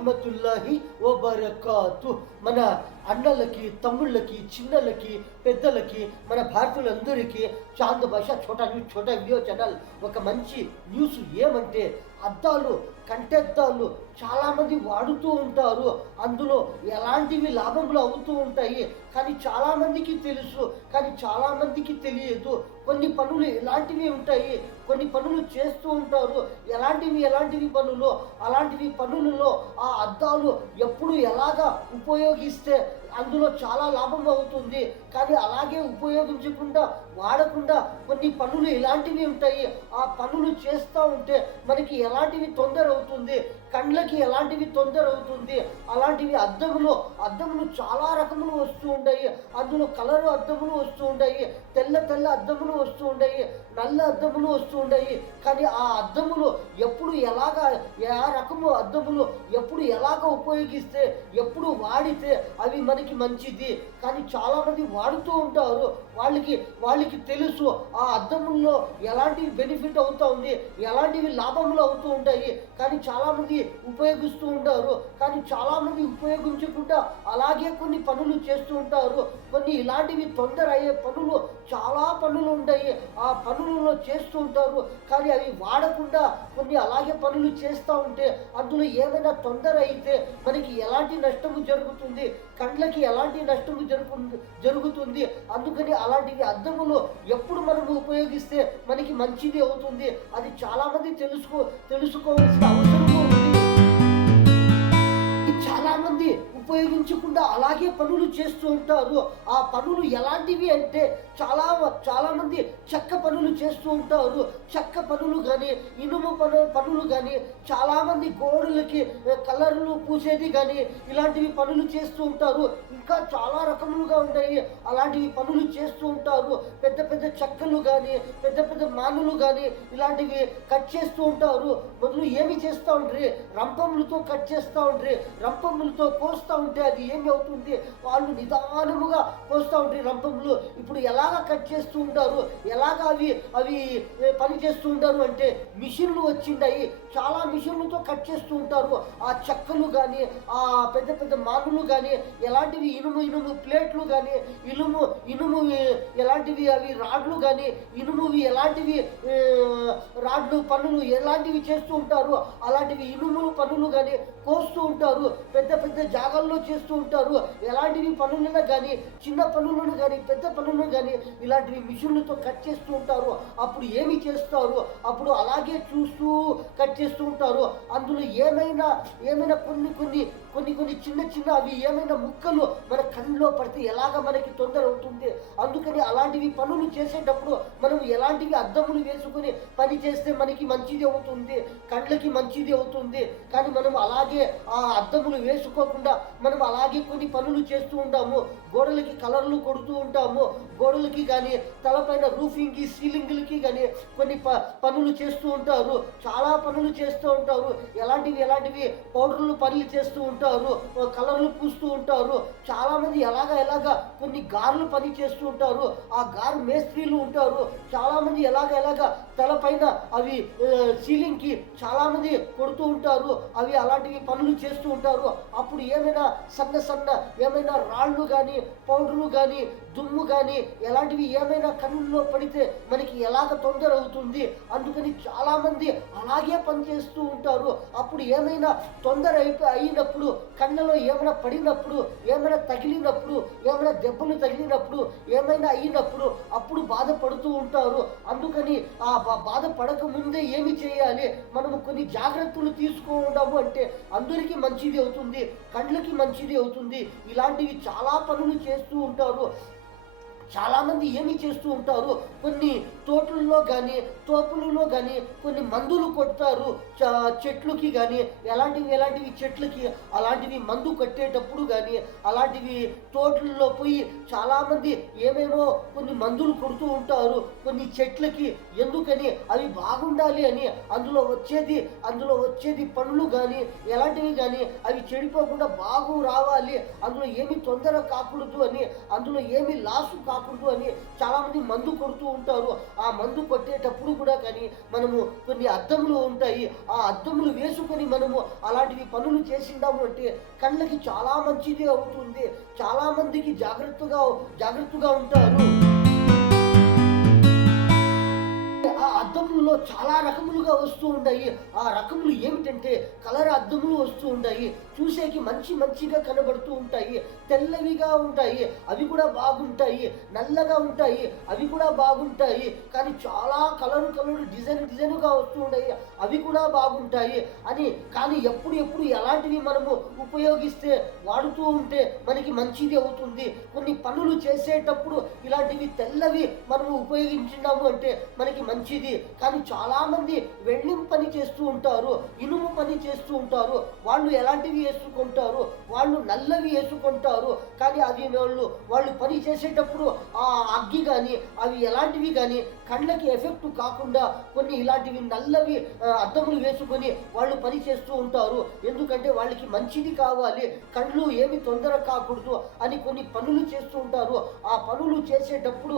వరహ్మతుల్లాహి వబరకాతు. మన అన్నలకి, తమ్ముళ్ళకి, చిన్నలకి, పెద్దలకి, మన భారతీయులందరికీ చాంద్ భాష ఛోటా వీడియో ఛానల్ ఒక మంచి న్యూస్. ఏమంటే అద్దాలు, కంటెద్దాలు చాలామంది వాడుతూ ఉంటారు. అందులో ఎలాంటివి లాభములు అవుతూ ఉంటాయి, కానీ చాలామందికి తెలుసు, కానీ చాలామందికి తెలియదు. కొన్ని పనులు ఎలాంటివి ఉంటాయి, కొన్ని పనులు చేస్తూ ఉంటారు. ఎలాంటివి పనులు, అలాంటివి పనులలో ఆ అద్దాలు ఎప్పుడు ఎలాగా ఉపయోగిస్తే అందులో చాలా లాభం అవుతుంది, కానీ అలాగే ఉపయోగించకుండా, వాడకుండా కొన్ని పనులు ఇలాంటివి ఉంటాయి. ఆ పనులు చేస్తూ ఉంటే మనకి ఎలాంటివి తొందర అవుతుంది, కండ్లకి ఎలాంటివి తొందర అవుతుంది. అలాంటివి అద్దములు చాలా రకములు వస్తూ ఉంటాయి. అందులో కలరు అద్దములు వస్తూ ఉంటాయి, తెల్ల అద్దములు వస్తూ ఉంటాయి, నల్ల అద్దములు వస్తూ ఉంటాయి. కానీ ఆ అద్దములు ఎప్పుడు ఎలాగా, ఆ రకము అద్దములు ఎప్పుడు ఎలాగ ఉపయోగిస్తే, ఎప్పుడు వాడితే అవి మనకి మంచిది. కానీ చాలామంది వాడుతూ ఉంటారు, వాళ్ళకి తెలుసు ఆ అద్దముల్లో ఎలాంటివి బెనిఫిట్ అవుతూ ఉంది, ఎలాంటివి లాభములు అవుతూ ఉంటాయి. కానీ చాలామంది ఉపయోగిస్తూ ఉంటారు, కానీ చాలామంది ఉపయోగించకుండా అలాగే కొన్ని పనులు చేస్తూ ఉంటారు. కొన్ని ఇలాంటివి తొందర అయ్యే పనులు, చాలా పనులు ఉంటాయి, ఆ పనులలో చేస్తూ ఉంటారు. కానీ అవి వాడకుండా కొన్ని అలాగే పనులు చేస్తూ ఉంటే అందులో ఏమైనా తొందర అయితే మనకి ఎలాంటి నష్టము జరుగుతుంది, కండ్లకి ఎలాంటి నష్టము జరుగుతుంది. అందుకని అలాంటివి అద్దములు ఎప్పుడు మనము ఉపయోగిస్తే మనకి మంచిది అవుతుంది. అది చాలామంది తెలుసుకోవాల్సిన అవసరం ఉంది. చాలామంది ఉపయోగించకుండా అలాగే పనులు చేస్తూ ఉంటారు. ఆ పనులు ఎలాంటివి అంటే చాలామంది చెక్క పనులు చేస్తూ ఉంటారు. చెక్క పనులు కానీ, ఇనుము పనులు కానీ, చాలామంది గోడలకి కలర్లు పూసేది కానీ ఇలాంటివి పనులు చేస్తూ ఉంటారు. ఇంకా చాలా రకములుగా ఉంటాయి, అలాంటివి పనులు చేస్తూ ఉంటారు. పెద్ద చెక్కలు కానీ, పెద్ద మానులు కానీ ఇలాంటివి కట్ చేస్తూ ఉంటారు. మొదలు ఏమి చేస్తూ ఉంటారు, రంపములతో కట్ చేస్తూ ఉంటారు. రంపములతో కోస్తూ ఉంటే అది ఏమి అవుతుంది, వాళ్ళు నిదానముగా కోస్తూ ఉంటారు రంపములు. ఇప్పుడు ఎలాగ కట్ చేస్తూ ఉంటారు, ఎలాగ అవి పని చేస్తూ ఉంటారు అంటే మిషన్లు వచ్చిండాయి. చాలా మిషన్లతో కట్ చేస్తూ ఉంటారు. ఆ చెక్కలు కానీ, ఆ పెద్ద మానులు కానీ, ఎలాంటివి ఇనుము ప్లేట్లు కానీ, ఇనుము ఎలాంటివి అవి రాడ్లు కానీ, ఇనుమువి ఎలాంటివి రాడ్లు పనులు ఎలాంటివి చేస్తూ ఉంటారు. అలాంటివి ఇనుములు పనులు కానీ కోస్తూ ఉంటారు. పెద్ద జాగాల్లో చేస్తూ ఉంటారు. ఎలాంటివి పనులను కానీ, చిన్న పనులను కానీ, పెద్ద పనులను కానీ ఇలాంటివి మిషన్లతో కట్ చేస్తూ ఉంటారు. అప్పుడు ఏమి చేస్తారు, అప్పుడు అలాగే చూస్తూ కట్ చేస్తూ ఉంటారు. అందులో ఏమైనా కొన్ని చిన్న అవి ఏమైనా ముక్కలు మన కళ్ళలో పడితే ఎలాగ మనకి తొందర అవుతుంది. అందుకని అలాంటివి పనులు చేసేటప్పుడు మనం ఎలాంటివి అద్దములు వేసుకొని పని చేస్తే మనకి మంచిది అవుతుంది, కళ్ళకి మంచిది అవుతుంది. కానీ మనం అలాగే ఆ అద్దములు వేసుకోకుండా మనం అలాగే కొన్ని పనులు చేస్తూ ఉంటాము. గోడలకి కలర్లు కొడుతూ ఉంటాము, గోడలకి కానీ, తలపైన రూఫింగ్కి, సీలింగ్లకి కానీ కొన్ని పనులు చేస్తూ ఉంటారు. చాలా పనులు చేస్తూ ఉంటారు. ఎలాంటివి పౌడర్లు పనులు చేస్తూ ఉంటారు, కలర్లు పూస్తూ ఉంటారు. చాలామంది ఎలాగా కొన్ని గార్లు పని చేస్తూ ఉంటారు. ఆ గారు మేస్త్రీలు ఉంటారు. చాలామంది ఎలాగా తలపైన అవి సీలింగ్కి చాలామంది కొడుతూ ఉంటారు. అవి అలాంటివి పనులు చేస్తూ ఉంటారు. అప్పుడు ఏమైనా సన్న ఏమైనా రాళ్ళు కానీ, పౌడర్లు కానీ, దుమ్ము కానీ ఎలాంటివి ఏమైనా కళ్ళల్లో పడితే మనకి ఎలాగ తొందర అవుతుంది. అందుకని చాలామంది అలాగే పనిచేస్తూ ఉంటారు. అప్పుడు ఏమైనా తొందర అయినప్పుడు, కళ్ళలో ఏమైనా పడినప్పుడు, ఏమైనా తగిలినప్పుడు, ఏమైనా దెబ్బలు తగిలినప్పుడు, ఏమైనా అయినప్పుడు అప్పుడు బాధపడుతూ ఉంటారు. అందుకని ఆ బాధపడక ముందే ఏమి చేయాలి, మనము కొన్ని జాగ్రత్తలు తీసుకోవడము అంటే అందరికీ మంచిది అవుతుంది, కళ్ళకి మంచిది అవుతుంది. ఇలాంటివి చాలా పనులు చేస్తూ ఉంటారు. చాలామంది ఏమి చేస్తూ ఉంటారు, కొన్ని తోటల్లో కానీ, తోపులలో కానీ కొన్ని మందులు కొడతారు చెట్లకి కానీ, ఎలాంటివి చెట్లకి అలాంటివి మందు కట్టేటప్పుడు కానీ, అలాంటివి తోటల్లో పోయి చాలామంది ఏమేమో కొన్ని మందులు కొడుతూ ఉంటారు కొన్ని చెట్లకి. ఎందుకని అవి బాగుండాలి అని. అందులో వచ్చేది పండ్లు కానీ, ఎలాంటివి కానీ అవి చెడిపోకుండా బాగు రావాలి, అందులో ఏమి తొందర కాకూడదు అని, అందులో ఏమి లాసు కాకూడదు అని చాలామంది మందు కొడుతూ ఉంటారు. ఆ మందు కొట్టేటప్పుడు కూడా కానీ మనము కొన్ని అద్దములు ఉంటాయి. ఆ అద్దములు వేసుకొని మనము అలాంటివి పనులు చేసిండాము అంటే కళ్ళకి చాలా మంచిది అవుతుంది. చాలామందికి జాగ్రత్తగా ఉంటారు. ఆ అద్దములలో చాలా రకములుగా వస్తూ ఉంటాయి. ఆ రకములు ఏమిటంటే కలర్ అద్దములు వస్తూ ఉంటాయి. చూసేకి మంచిగా కనబడుతూ ఉంటాయి. తెల్లవిగా ఉంటాయి, అవి కూడా బాగుంటాయి. నల్లగా ఉంటాయి, అవి కూడా బాగుంటాయి. కానీ చాలా కలరు డిజైన్గా వస్తూ ఉంటాయి, అవి కూడా బాగుంటాయి అని. కానీ ఎప్పుడు ఎలాంటివి మనము ఉపయోగిస్తే వాడుతూ ఉంటే మనకి మంచిది అవుతుంది. కొన్ని పనులు చేసేటప్పుడు ఇలాంటివి తెల్లవి మనము ఉపయోగించినాము అంటే మనకి మంచిది. కానీ చాలామంది వెల్డింగ్ పని చేస్తూ ఉంటారు, ఇనుము పని చేస్తూ ఉంటారు. వాళ్ళు ఎలాంటివి వేసుకుంటారు, వాళ్ళు నల్లవి వేసుకుంటారు. కానీ అది వాళ్ళు పని చేసేటప్పుడు ఆ అగ్గి కానీ అవి ఎలాంటివి కానీ కళ్ళకి ఎఫెక్ట్ కాకుండా కొన్ని ఇలాంటివి నల్లవి అద్దములు వేసుకొని వాళ్ళు పని చేస్తూ ఉంటారు. ఎందుకంటే వాళ్ళకి మంచిది కావాలి, కళ్ళు ఏమి తొందర కాకూడదు అని కొన్ని పనులు చేస్తూ ఉంటారు. ఆ పనులు చేసేటప్పుడు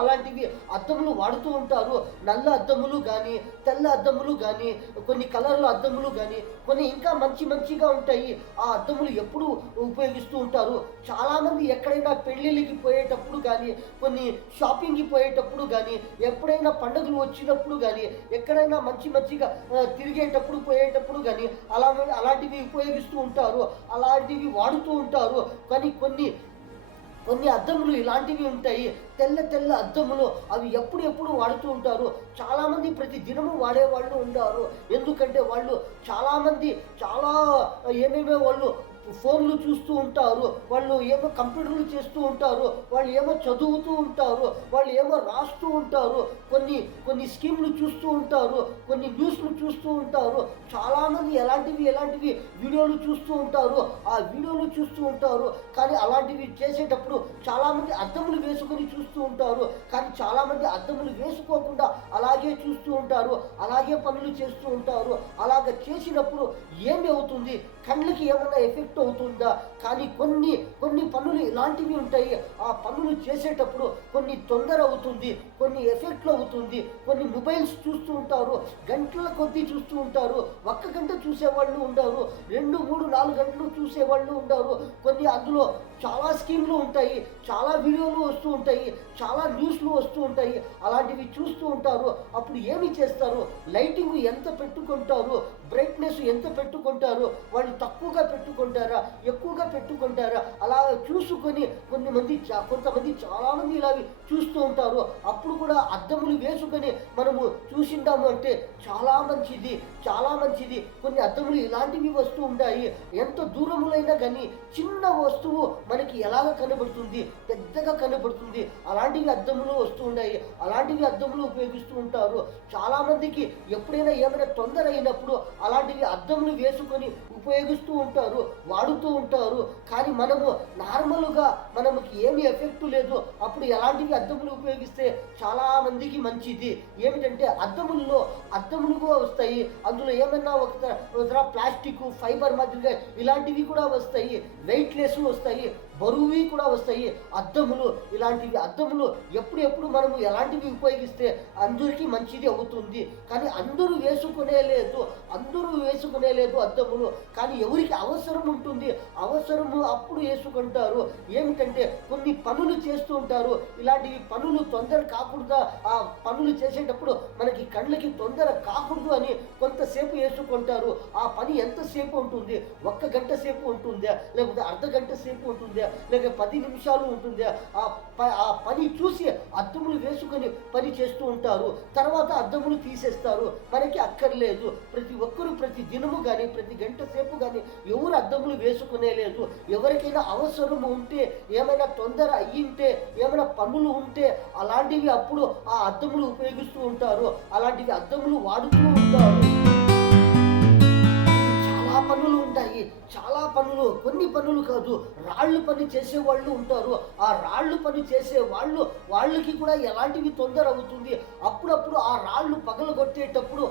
అలాంటివి అద్దములు వాడుతూ ఉంటారు. నల్ల అద్దములు కానీ తెల్ల అద్దములు కానీ కొన్ని కలర్ల అద్దములు కానీ కొన్ని ఇంకా మంచిగా ఉంటాయి. ఆ అద్దములు ఎప్పుడు ఉపయోగిస్తూ ఉంటారు. చాలామంది ఎక్కడైనా పెళ్ళిళ్ళకి పోయేటప్పుడు కానీ కొన్ని షాపింగ్కి పోయేటప్పుడు కానీ ఎప్పుడైనా పండుగలు వచ్చినప్పుడు కానీ ఎక్కడైనా మంచిగా తిరిగేటప్పుడు పోయేటప్పుడు కానీ అలాంటివి ఉపయోగిస్తూ ఉంటారు, అలాంటివి వాడుతూ ఉంటారు. కానీ కొన్ని అద్దములు ఇలాంటివి ఉంటాయి, తెల్ల అద్దములు. అవి ఎప్పుడు వాడుతూ ఉంటారు. చాలామంది ప్రతి దినము వాడేవాళ్ళు ఉంటారు. ఎందుకంటే వాళ్ళు చాలామంది ఏమేమో వాళ్ళు ఫోన్లు చూస్తూ ఉంటారు, వాళ్ళు ఏమో కంప్యూటర్లు చేస్తూ ఉంటారు, వాళ్ళు ఏమో చదువుతూ ఉంటారు, వాళ్ళు ఏమో రాస్తూ ఉంటారు, కొన్ని స్కీమ్లు చూస్తూ ఉంటారు, కొన్ని న్యూస్లు చూస్తూ ఉంటారు. చాలామంది ఎలాంటివి వీడియోలు చూస్తూ ఉంటారు, ఆ వీడియోలు చూస్తూ ఉంటారు. కానీ అలాంటివి చేసేటప్పుడు చాలామంది అద్దములు వేసుకొని చూస్తూ ఉంటారు. కానీ చాలామంది అద్దములు వేసుకోకుండా అలాగే చూస్తూ ఉంటారు, అలాగే పనులు చేస్తూ ఉంటారు. అలాగ చేసినప్పుడు ఏమి అవుతుంది, కళ్ళకి ఏమైనా ఎఫెక్ట్ అవుతుందా? కానీ కొన్ని పనులు ఇలాంటివి ఉంటాయి. ఆ పనులు చేసేటప్పుడు కొన్ని తొందర అవుతుంది, కొన్ని ఎఫెక్ట్లు అవుతుంది. కొన్ని మొబైల్స్ చూస్తూ ఉంటారు, గంటల కొద్దీ చూస్తూ ఉంటారు. 1 గంట చూసేవాళ్ళు ఉంటారు, 2, 3, 4 గంటలు చూసేవాళ్ళు ఉంటారు. కొన్ని అందులో చాలా స్కీమ్లు ఉంటాయి, చాలా వీడియోలు వస్తూ ఉంటాయి, చాలా న్యూస్లు వస్తూ ఉంటాయి. అలాంటివి చూస్తూ ఉంటారు. అప్పుడు ఏమి చేస్తారు, లైటింగ్ ఎంత పెట్టుకుంటారు, బ్రైట్నెస్ ఎంత పెట్టుకుంటారు, వాళ్ళు తక్కువగా పెట్టుకుంటారా ఎక్కువగా పెట్టుకుంటారా అలా చూసుకొని కొంతమంది చాలామంది ఇలా చూస్తూ ఉంటారు. అప్పుడు కూడా అద్దములు వేసుకొని మనము చూసింటాము అంటే చాలా మంచిది. కొన్ని అద్దములు ఇలాంటివి వస్తూ ఉంటాయి. ఎంత దూరములైనా కానీ చిన్న వస్తువు మనకి ఎలాగ కనబడుతుంది, పెద్దగా కనబడుతుంది. అలాంటివి అద్దములు వస్తూ ఉంటాయి, అలాంటివి అద్దములు ఉపయోగిస్తూ ఉంటారు. చాలామందికి ఎప్పుడైనా ఏమైనా తొందర అయినప్పుడు అలాంటివి అద్దములు వేసుకొని ఉపయోగిస్తూ ఉంటారు, వాడుతూ ఉంటారు. కానీ మనము నార్మల్గా మనకి ఏమి ఎఫెక్ట్ లేదు. అప్పుడు ఎలాంటివి అద్దములు ఉపయోగిస్తే చాలా మందికి మంచిది. ఏమిటంటే అద్దములు కూడా వస్తాయి. అందులో ఏమన్నా ఒక ప్లాస్టిక్ ఫైబర్ మాదిరిగా ఇలాంటివి కూడా వస్తాయి, వెయిట్లెస్ వస్తాయి, బరువువి కూడా వస్తాయి. ఇలాంటివి అద్దములు ఎప్పుడు మనము ఎలాంటివి ఉపయోగిస్తే అందరికీ మంచిది అవుతుంది. కానీ అందరూ వేసుకునే లేదు అద్దములు. కానీ ఎవరికి అవసరం ఉంటుంది, అవసరము అప్పుడు వేసుకుంటారు. ఏమిటంటే కొన్ని పనులు చేస్తూ ఉంటారు. ఇలాంటివి పనులు తొందర కాకూడదా, ఆ పనులు చేసేటప్పుడు మనకి కళ్ళకి తొందర కాకూడదు అని కొంతసేపు వేసుకుంటారు. ఆ పని ఎంతసేపు ఉంటుంది, 1 గంట సేపు ఉంటుందా, లేకపోతే అర్ధ గంట సేపు ఉంటుందా, లేక 10 నిమిషాలు ఉంటుందా, ఆ పని చూసి అద్దములు వేసుకొని పని చేస్తూ ఉంటారు. తర్వాత అద్దములు తీసేస్తారు, మనకి అక్కర్లేదు. ప్రతి ఒక్కరూ ప్రతి దినము కానీ ప్రతి గంట సేపు కానీ ఎవరు అద్దములు వేసుకునే లేదు. ఎవరికైనా అవసరం ఉంటే, ఏమైనా తొందర అయ్యింటే, ఏమైనా పనులు ఉంటే అలాంటివి అప్పుడు ఆ అద్దములు ఉపయోగిస్తూ ఉంటారు, అలాంటివి అద్దములు వాడుతూ ఉంటారు. చాలా కొన్ని పనులు కాదు, రాళ్ళు పని చేసేవాళ్ళు ఉంటారు. ఆ రాళ్ళు పని చేసే వాళ్ళకి కూడా ఎలాంటివి తొందర అవుతుంది. అప్పుడప్పుడు ఆ రాళ్ళు పగలగొట్టేటప్పుడు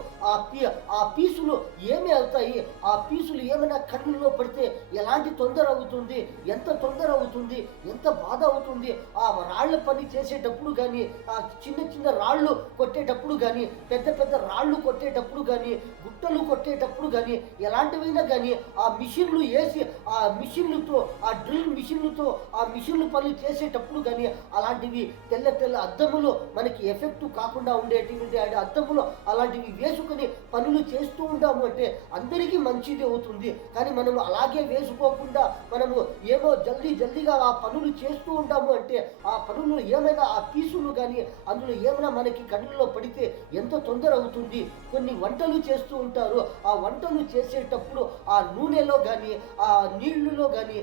ఆ పీసులు ఏమి అవుతాయి, ఆ పీసులు ఏమైనా కన్నుల్లో పడితే ఎలాంటి తొందర అవుతుంది, ఎంత తొందర అవుతుంది, ఎంత బాధ అవుతుంది. ఆ రాళ్ళ పని చేసేటప్పుడు కానీ, ఆ చిన్న చిన్న రాళ్ళు కొట్టేటప్పుడు కానీ, పెద్ద పెద్ద రాళ్ళు కొట్టేటప్పుడు కానీ, గుట్టలు కొట్టేటప్పుడు కానీ, ఎలాంటివైనా కానీ ఆ మిషన్లు వేసి ఆ మిషన్లతో, ఆ డ్రిల్ మిషన్లతో ఆ మిషన్లు పనులు చేసేటప్పుడు కానీ అలాంటివి తెల్ల తెల్ల అద్దములు మనకి ఎఫెక్ట్ కాకుండా ఉండేటువంటి అద్దములు అలాంటివి వేసుకొని పనులు చేస్తూ ఉంటాము అంటే అందరికీ మంచిది అవుతుంది. కానీ మనము అలాగే వేసుకోకుండా మనము ఏమో జల్దీగా ఆ పనులు చేస్తూ ఉంటాము అంటే ఆ పనులు ఏమైనా ఆ పీసులు కానీ అందులో ఏమైనా మనకి కళ్ళల్లో పడితే ఎంత తొందర అవుతుంది. కొన్ని వంటలు చేస్తూ ఉంటారు, ఆ వంటలు చేసేటప్పుడు ఆ నూనెలో కానీ ఆ నీళ్ళలో కానీ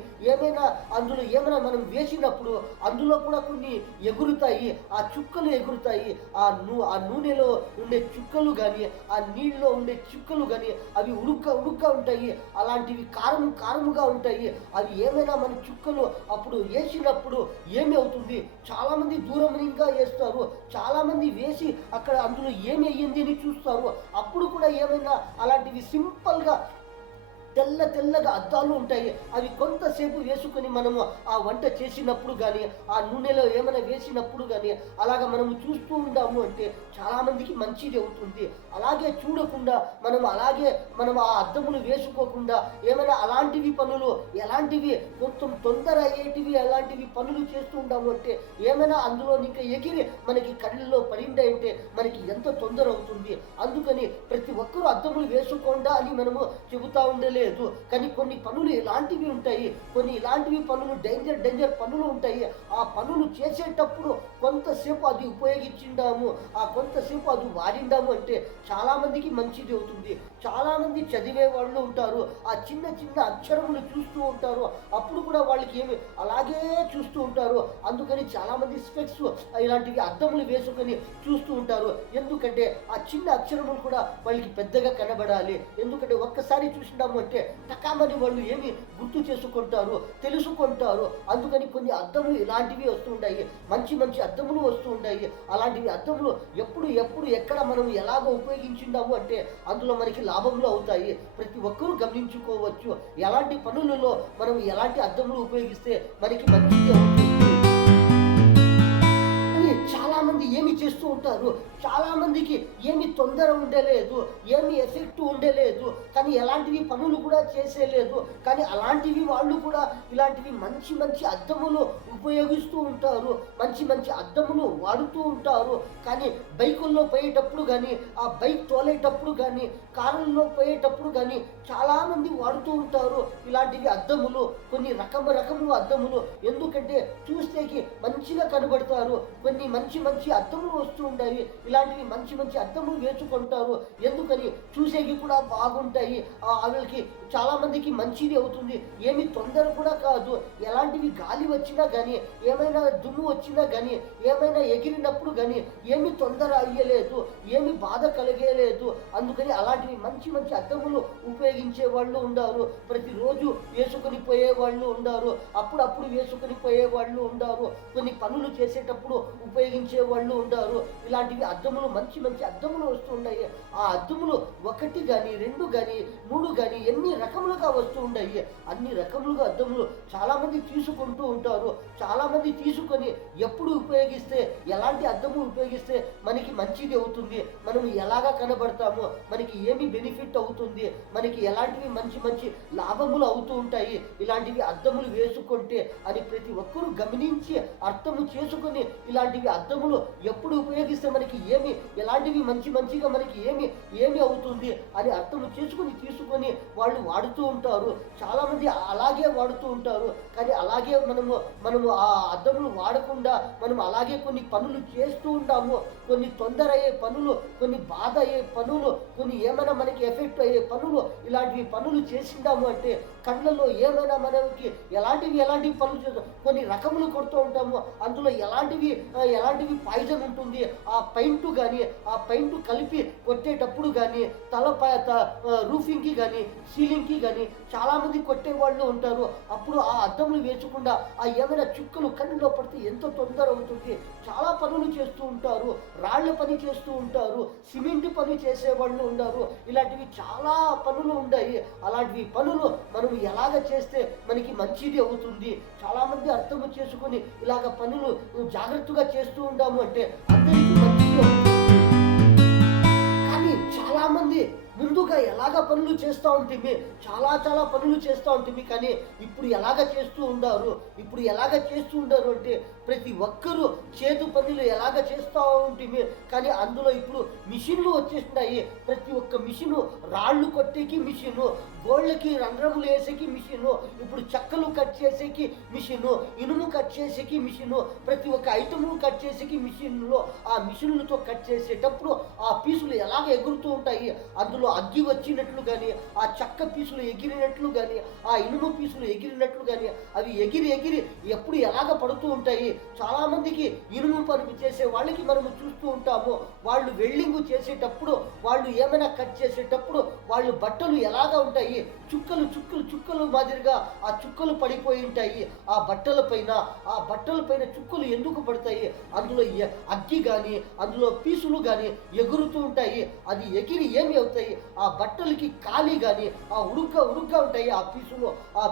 అందులో ఏమైనా మనం వేసినప్పుడు అందులో కూడా కొన్ని ఎగురుతాయి, ఆ చుక్కలు ఎగురుతాయి. ఆ నూనెలో ఉండే చుక్కలు కానీ ఆ నీళ్ళలో ఉండే చుక్కలు కానీ అవి ఉడుక్క ఉంటాయి. అలాంటివి కారముగా ఉంటాయి. అవి ఏమైనా మన చుక్కలు అప్పుడు వేసినప్పుడు ఏమి అవుతుంది, చాలామంది దూరంగా వేస్తారు, చాలామంది వేసి అక్కడ అందులో ఏమి అయ్యింది అని చూస్తారు. అప్పుడు కూడా ఏమైనా అలాంటివి సింపుల్గా తెల్లగా అద్దాలు ఉంటాయి. అవి కొంతసేపు వేసుకొని మనము ఆ వంట చేసినప్పుడు కానీ ఆ నూనెలో ఏమైనా వేసినప్పుడు కానీ అలాగ మనము చూస్తూ ఉంటాము అంటే చాలామందికి మంచిది అవుతుంది. అలాగే చూడకుండా మనం ఆ అద్దములు వేసుకోకుండా ఏమైనా అలాంటివి పనులు ఎలాంటివి కొంచెం తొందర అయ్యేటివి అలాంటివి పనులు చేస్తూ ఉంటాము అంటే ఏమైనా అందులో ఇంకా ఎగిరి మనకి కళ్ళల్లో పడింది అంటే మనకి ఎంత తొందర అవుతుంది. అందుకని ప్రతి ఒక్కరూ అద్దములు వేసుకోకుండా అని మనము చెబుతా ఉండలేదు. కానీ కొన్ని పనులు ఇలాంటివి ఉంటాయి, కొన్ని ఇలాంటివి పనులు డేంజర్ పనులు ఉంటాయి. ఆ పనులు చేసేటప్పుడు కొంతసేపు అది ఉపయోగించిండాము, ఆ కొంతసేపు అది వాడిండాము అంటే చాలామందికి మంచిది అవుతుంది. చాలామంది చదివే వాళ్ళు ఉంటారు, ఆ చిన్న అక్షరములు చూస్తూ ఉంటారు. అప్పుడు కూడా వాళ్ళకి ఏమి అలాగే చూస్తూ ఉంటారు. అందుకని చాలామంది స్పెక్స్ ఇలాంటివి అద్దములు వేసుకొని చూస్తూ ఉంటారు. ఎందుకంటే ఆ చిన్న అక్షరములు కూడా వాళ్ళకి పెద్దగా కనబడాలి. ఎందుకంటే ఒక్కసారి చూసినాము అంటే టకామని వాళ్ళు ఏమి గుర్తు చేసుకుంటారు, తెలుసుకుంటారు. అందుకని కొన్ని అద్దములు ఇలాంటివి వస్తూ ఉంటాయి, మంచి అద్దములు వస్తూ ఉంటాయి. అలాంటివి అద్దములు ఎప్పుడు ఎక్కడ మనం ఎలాగ ఉపయోగించున్నాము అంటే అందులో మనకి లాభంలో అవుతాయి. ప్రతి ఒక్కరూ గమనించుకోవచ్చు ఎలాంటి పనులలో మనం ఎలాంటి అద్దములు ఉపయోగిస్తే మనకి మంచిది అవుతుంది. చాలా మంది ఏమి చేస్తూ ఉంటారు, చాలా మందికి ఏమి తొందర ఉండలేదు, ఏమి ఎఫెక్ట్ ఉండలేదు, కానీ ఎలాంటివి పనులు కూడా చేసేలేదు. కానీ అలాంటివి వాళ్ళు కూడా ఇలాంటివి మంచి అద్దములు ఉపయోగిస్తూ ఉంటారు, మంచి అద్దములు వాడుతూ ఉంటారు. కానీ బైకుల్లో పోయేటప్పుడు కానీ ఆ బైక్ తోలేటప్పుడు కానీ కారుల్లో పోయేటప్పుడు కానీ చాలామంది వాడుతూ ఉంటారు ఇలాంటివి అద్దములు, కొన్ని రకము అద్దములు. ఎందుకంటే చూస్తేకి మంచిగా కనబడతారు. కొన్ని మంచి అద్దములు వస్తూ ఉంటాయి, ఇలాంటివి మంచి అద్దములు వేసుకుంటారు. ఎందుకని చూసేకి కూడా బాగుంటాయి. వాళ్ళకి చాలా మందికి మంచిది అవుతుంది. ఏమి తొందర కూడా కాదు. ఎలాంటివి గాలి వచ్చినా కానీ ఏమైనా దుమ్ము వచ్చినా కానీ ఏమైనా ఎగిరినప్పుడు కానీ ఏమి తొందర అయ్యలేదు, ఏమి బాధ కలిగేలేదు. అందుకని అలాంటివి మంచి అద్దములు ఉపయోగించే వాళ్ళు ఉండారు. ప్రతిరోజు వేసుకొని పోయే వాళ్ళు ఉండారు, అప్పుడప్పుడు వేసుకొని పోయే వాళ్ళు ఉండారు, కొన్ని పనులు చేసేటప్పుడు ఉపయోగించే వాళ్ళు ఉండారు. ఇలాంటివి అద్దములు మంచి అద్దములు వస్తుంటాయి. ఆ అద్దములు 1 కానీ 2 కానీ 3 కానీ ఎన్ని రకములుగా వస్తూ ఉంటాయి. అన్ని రకములుగా అద్దములు చాలామంది తీసుకుంటూ ఉంటారు. చాలామంది తీసుకొని ఎప్పుడు ఉపయోగిస్తే ఎలాంటి అద్దము ఉపయోగిస్తే మనకి మంచిది అవుతుంది, మనం ఎలాగా కనబడతాము, మనకి ఏమి బెనిఫిట్ అవుతుంది, మనకి ఎలాంటివి మంచి లాభములు అవుతూ ఉంటాయి ఇలాంటివి అద్దములు వేసుకుంటే అని ప్రతి ఒక్కరూ గమనించి అర్థము చేసుకొని ఇలాంటివి అద్దములు ఎప్పుడు ఉపయోగిస్తే మనకి ఏమి ఎలాంటివి మంచిగా మనకి ఏమి అవుతుంది అని అర్థం చేసుకుని తీసుకొని వాళ్ళు వాడుతూ ఉంటారు. చాలామంది అలాగే వాడుతూ ఉంటారు. కానీ అలాగే మనము ఆ అద్దములు వాడకుండా మనం అలాగే కొన్ని పనులు చేస్తూ ఉంటాము. కొన్ని తొందర అయ్యే పనులు, కొన్ని బాధ అయ్యే పనులు, కొన్ని ఏమైనా మనకి ఎఫెక్ట్ అయ్యే పనులు, ఇలాంటివి పనులు చేసిండాము అంటే కళ్ళల్లో ఏమైనా మనకి ఎలాంటివి పనులు చేస్తాం. కొన్ని రకములు కొడుతూ ఉంటాము, అందులో ఎలాంటివి ఎలాంటివి పాయిజన్ ఉంటుంది. ఆ పెయింట్ కానీ ఆ పెయింట్ కలిపి కొట్టేటప్పుడు కానీ రూఫింగ్కి కానీ సీలింగ్కి కానీ చాలామంది కొట్టేవాళ్ళు ఉంటారు. అప్పుడు ఆ అద్దములు వేసుకుండా ఆ ఏమైనా చుక్కలు కళ్ళలో పడితే ఎంతో తొందర అవుతుంది. చాలా పనులు చేస్తూ ఉంటారు, రాళ్ల పని చేస్తూ ఉంటారు, సిమెంట్ పని చేసేవాళ్ళు ఉన్నారు. ఇలాంటివి చాలా పనులు ఉన్నాయి. అలాంటివి పనులు మనం ఎలాగ చేస్తే మనకి మంచిది అవుతుంది. చాలామంది అర్థం చేసుకొని ఇలాగ పనులు జాగ్రత్తగా చేస్తూ ఉంటాము అంటే అందరికీ మంచిది అవుతుంది. కానీ చాలామంది ముందుగా ఎలాగ పనులు చేస్తూ ఉంటుంది, చాలా పనులు చేస్తూ ఉంటుంది. కానీ ఇప్పుడు ఎలాగ చేస్తూ ఉన్నారు, ఇప్పుడు ఎలాగ చేస్తూ ఉన్నారు అంటే ప్రతి ఒక్కరూ చేతు పనులు ఎలాగ చేస్తూ ఉంటుంది. కానీ అందులో ఇప్పుడు మిషన్లు వచ్చేస్తున్నాయి. ప్రతి ఒక్క మిషను, రాళ్ళు కొట్టేకి మిషను, గోళ్ళకి రంధ్రములు వేసేకి మిషను, ఇప్పుడు చెక్కలు కట్ చేసేకి మిషను, ఇనుము కట్ చేసేకి మిషను, ప్రతి ఒక్క ఐటమ్ను కట్ చేసేకి మిషన్లో ఆ మిషన్లతో కట్ చేసేటప్పుడు ఆ పీసులు ఎలాగ ఎగురుతూ ఉంటాయి. అందులో అగ్గి వచ్చినట్లు కానీ, ఆ చెక్క పీసులు ఎగిరినట్లు కానీ, ఆ ఇనుము పీసులు ఎగిరినట్లు కానీ అవి ఎగిరి ఎప్పుడు ఎలాగ పడుతూ ఉంటాయి. చాలామందికి ఇనుము పని చేసే వాళ్ళకి మనము చూస్తూ ఉంటాము. వాళ్ళు వెల్డింగ్ చేసేటప్పుడు, వాళ్ళు ఏమైనా కట్ చేసేటప్పుడు వాళ్ళు బట్టలు ఎలాగ ఉంటాయి, చుక్కలు మాదిరిగా ఆ చుక్కలు పడిపోయి ఉంటాయి ఆ బట్టల పైన చుక్కలు ఎందుకు పడతాయి? అందులో అగ్గి కానీ అందులో పీసులు కానీ ఎగురుతూ ఉంటాయి. అది ఎగిరి ఏమి అవుతాయి? ఆ బట్టలకి ఖాళీ కానీ ఆ ఉడుగ్గా ఉంటాయి. ఆ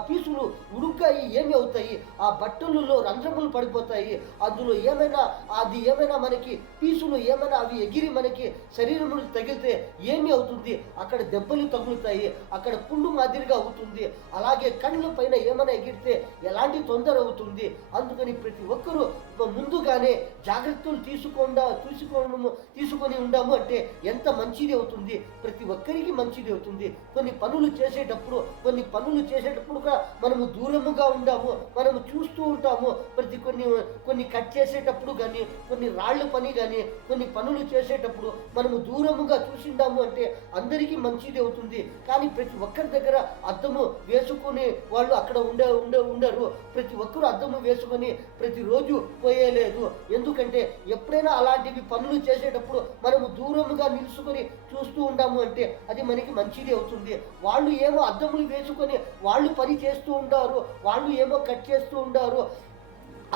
పీసులు ఉడుగ్గా ఏమి అవుతాయి? ఆ బట్టలలో రంధ్రములు పడిపోతాయి. అందులో ఏమైనా మనకి పీసులు ఏమైనా అవి ఎగిరి మనకి శరీరములు తగిలితే ఏమి అవుతుంది? అక్కడ దెబ్బలు తగులుతాయి, అక్కడ పుండు మాదిరిగా అవుతుంది. అలాగే కళ్ళ పైన ఏమైనా ఎగిరితే ఎలాంటి తొందర అవుతుంది. అందుకని ప్రతి ఒక్కరూ ముందుగానే జాగ్రత్తలు తీసుకొని ఉండాము అంటే ఎంత మంచిది అవుతుంది. ప్రతి ఒక్కరికి మంచిది అవుతుంది. కొన్ని పనులు చేసేటప్పుడు కూడా మనము దూరముగా ఉండాము, మనము చూస్తూ ఉంటాము. కొన్ని కట్ చేసేటప్పుడు కానీ, కొన్ని రాళ్ళ పని కానీ, కొన్ని పనులు చేసేటప్పుడు మనము దూరముగా చూసిండాము అంటే అందరికీ మంచిది అవుతుంది. కానీ ప్రతి ఒక్కరి దగ్గర అద్దము వేసుకునే వాళ్ళు అక్కడ ఉండరు. ప్రతి ఒక్కరు అద్దము వేసుకొని ప్రతిరోజు పోయేలేదు. ఎందుకంటే ఎప్పుడైనా అలాంటివి పనులు చేసేటప్పుడు మనము దూరముగా నిలుచుకొని చూస్తూ ఉంటాము అంటే అది మనకి మంచిది అవుతుంది. వాళ్ళు ఏమో అద్దములు వేసుకొని వాళ్ళు పని చేస్తూ ఉంటారు, వాళ్ళు ఏమో కట్ చేస్తూ ఉంటారు.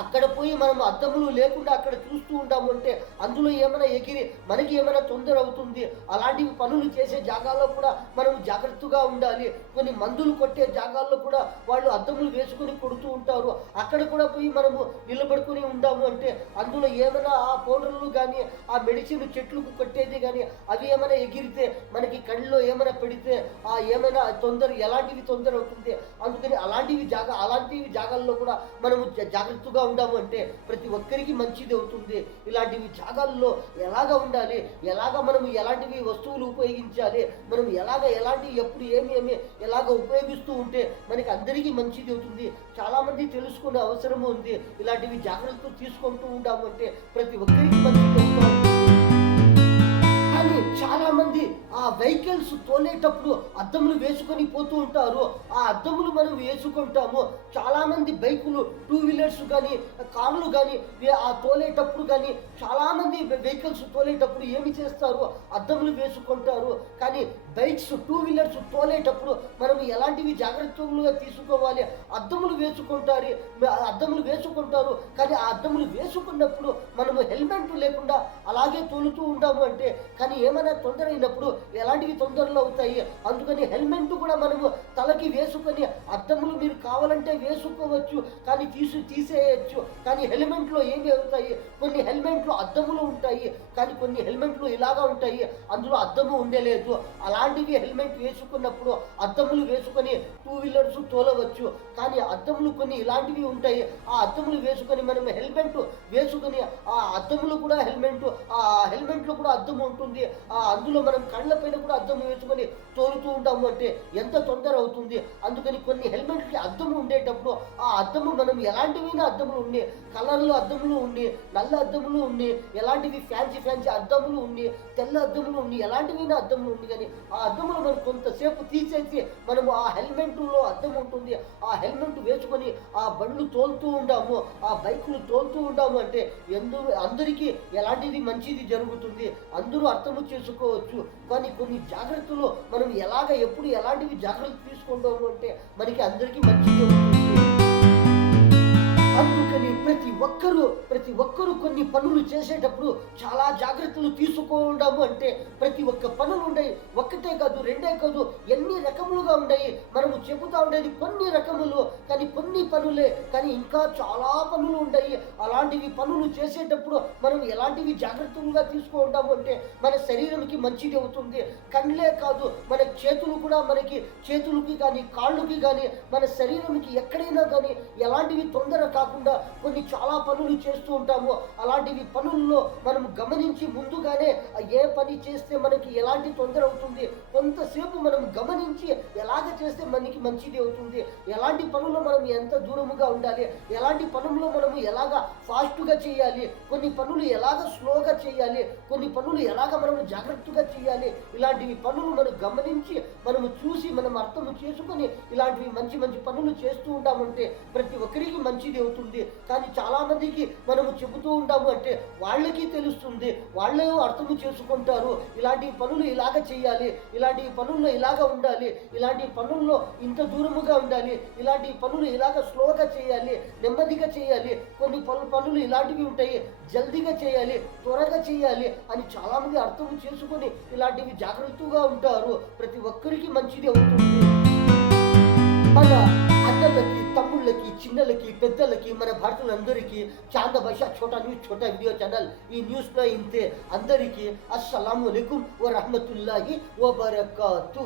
అక్కడ పోయి మనం అద్దములు లేకుండా అక్కడ చూస్తూ ఉంటాము అంటే అందులో ఏమైనా ఎగిరి మనకి ఏమైనా తొందర అవుతుంది. అలాంటివి పనులు చేసే జాగాల్లో కూడా మనం జాగ్రత్తగా ఉండాలి. కొన్ని మందులు కొట్టే జాగాల్లో కూడా వాళ్ళు అద్దములు వేసుకొని కొడుతూ ఉంటారు. అక్కడ కూడా పోయి మనము నిలబడుకొని ఉండాము అంటే అందులో ఏమైనా ఆ పౌడర్లు కానీ, ఆ మెడిసిన్ చెట్లకు కొట్టేది కానీ అవి ఏమైనా ఎగిరితే మనకి కళ్ళలో ఏమైనా పెడితే ఏమైనా ఎలాంటివి తొందర అవుతుంది. అందుకని అలాంటివి జాగాల్లో కూడా మనము జాగ్రత్తగా ఉండాము అంటే ప్రతి ఒక్కరికి మంచిది అవుతుంది. ఇలాంటివి జాగాల్లో ఎలాగ ఉండాలి, మనం ఎలాంటివి వస్తువులు ఉపయోగించాలి, మనం ఎలాంటి ఎప్పుడు ఏమి ఎలాగ ఉపయోగిస్తూ ఉంటే మనకి అందరికీ మంచిది అవుతుంది. చాలామంది తెలుసుకునే అవసరం ఉంది. ఇలాంటివి జాగ్రత్తలు తీసుకుంటూ ఉంటాము అంటే ప్రతి ఒక్కరికి మంచిది అవుతుంది. కానీ చాలా మంది ఆ వెహికల్స్ తోలేటప్పుడు అద్దములు వేసుకొని పోతూ ఉంటారు. ఆ అద్దములు మనం వేసుకుంటాము. చాలా మంది బైకులు, 2 వీలర్స్ కానీ, కార్లు కానీ ఆ తోలేటప్పుడు కానీ చాలా మంది వెహికల్స్ తోలేటప్పుడు ఏమి చేస్తారు? అద్దములు వేసుకుంటారు. కానీ బైక్స్, 2 వీలర్స్ తోలేటప్పుడు మనం ఎలాంటివి జాగ్రత్తలుగా తీసుకోవాలి? అద్దములు వేసుకుంటారు. కానీ ఆ అద్దములు వేసుకున్నప్పుడు మనము హెల్మెట్ లేకుండా అలాగే తోలుతూ ఉంటాము అంటే కానీ ఏమైనా తొందర అయినప్పుడు ఎలాంటివి తొందరలు అవుతాయి. అందుకని హెల్మెట్ కూడా మనము తలకి వేసుకొని అద్దములు మీరు కావాలంటే వేసుకోవచ్చు, కానీ తీసేయచ్చు. కానీ హెల్మెట్లో ఏమి అవుతాయి? కొన్ని హెల్మెట్లో అద్దములు ఉంటాయి, కానీ కొన్ని హెల్మెట్లు ఇలాగా ఉంటాయి, అందులో అద్దము ఉండలేదు. అలాంటివి హెల్మెట్ వేసుకున్నప్పుడు అద్దములు వేసుకొని 2 వీలర్స్ తోలవచ్చు. కానీ అద్దములు కొన్ని ఇలాంటివి ఉంటాయి. ఆ అద్దములు వేసుకొని మనం హెల్మెట్ వేసుకొని ఆ అద్దములు కూడా హెల్మెట్లో కూడా అద్దము ఉంటుంది. అవుతుంది. అందులో మనం కళ్ళపైన కూడా అద్దం వేసుకొని తోలుతూ ఉంటాము అంటే ఎంత తొందర అవుతుంది. అందుకని కొన్ని హెల్మెట్కి అద్దము ఉండేటప్పుడు ఆ అద్దము మనం ఎలాంటివైనా అద్దములు ఉన్నాయి, కలర్లు అద్దములు ఉన్నాయి, నల్ల అద్దములు ఉన్నాయి, ఎలాంటివి ఫ్యాన్సీ అద్దములు ఉన్నాయి, తెల్ల అద్దములు ఉన్నాయి, ఎలాంటివైనా అద్దములు ఉన్నాయి. కానీ ఆ అద్దములు మనం కొంతసేపు తీసేసి మనము ఆ హెల్మెట్లో అద్దం ఉంటుంది, ఆ హెల్మెట్ వేసుకొని ఆ బండ్లు తోలుతూ ఉంటాము, ఆ బైకులు తోలుతూ ఉంటాము అంటే అందరికీ ఎలాంటిది మంచిది జరుగుతుంది, అందరూ అర్థము చేసుకోవచ్చు. కానీ కొన్ని జాగ్రత్తలు మనం ఎప్పుడు ఎలాంటివి జాగ్రత్తలు తీసుకుంటాము అంటే మనకి అందరికీ మంచిది ఉంటుంది. అందుకని ప్రతి ఒక్కరూ కొన్ని పనులు చేసేటప్పుడు చాలా జాగ్రత్తలు తీసుకోవడము అంటే ప్రతి ఒక్క పనులు ఉన్నాయి. ఒక్కటే కాదు, రెండే కాదు, ఎన్ని రకములుగా ఉన్నాయి. మనము చెబుతా ఉండేది కొన్ని రకములు, కానీ కొన్ని పనులే, కానీ ఇంకా చాలా పనులు ఉన్నాయి. అలాంటివి పనులు చేసేటప్పుడు మనం ఎలాంటివి జాగ్రత్తలుగా తీసుకుంటాము అంటే మన శరీరానికి మంచిది అవుతుంది. కళ్ళే కాదు, మన చేతులు కూడా, చేతులకి కానీ కాళ్ళకి కానీ మన శరీరానికి ఎక్కడైనా కానీ ఎలాంటివి తొందర కాకుండా కొన్ని చాలా పనులు చేస్తూ ఉంటాము. అలాంటివి పనుల్లో మనం గమనించి ముందుగానే ఏ పని చేస్తే మనకి ఎలాంటి తొందర అవుతుంది, కొంతసేపు మనం గమనించి ఎలాగ చేస్తే మనకి మంచిది అవుతుంది, ఎలాంటి పనుల్లో మనం ఎంత దూరముగా ఉండాలి, ఎలాంటి పనుల్లో మనము ఎలాగ ఫాస్ట్గా చేయాలి, కొన్ని పనులు ఎలాగ స్లోగా చేయాలి, కొన్ని పనులు ఎలాగ మనము జాగ్రత్తగా చేయాలి, ఇలాంటివి పనులు మనం గమనించి మనము చూసి మనం అర్థము చేసుకొని ఇలాంటివి మంచి పనులు చేస్తూ ఉంటామంటే ప్రతి ఒక్కరికి మంచిది అవుతుంది. కానీ చాలా మందికి మనము చెబుతూ ఉంటాము అంటే వాళ్ళకి తెలుస్తుంది, వాళ్ళే అర్థము చేసుకుంటారు. ఇలాంటి పనులు ఇలాగ చేయాలి, ఇలాంటి పనుల్లో ఇలాగ ఉండాలి, ఇలాంటి పనుల్లో ఇంత దూరముగా ఉండాలి, ఇలాంటి పనులు ఇలాగ స్లోగా చేయాలి, నెమ్మదిగా చేయాలి, కొన్ని పనులు ఇలాంటివి ఉంటాయి, జల్దీగా చేయాలి, త్వరగా చేయాలి అని చాలామంది అర్థము చేసుకొని ఇలాంటివి జాగ్రత్తగా ఉంటారు. ప్రతి ఒక్కరికి మంచిది అవుతుంది. మన అన్నలకి, తమ్ముళ్ళకి, చిన్నలకి, పెద్దలకి, మన భారతీయులందరికీ చాంద భాష ఛోటా న్యూస్, ఛోటా వీడియో ఛానల్ ఈ న్యూస్లో ఇంతే. అందరికీ అస్సలాము అలైకుం వ రహమతుల్లాహి వ బరకాతు.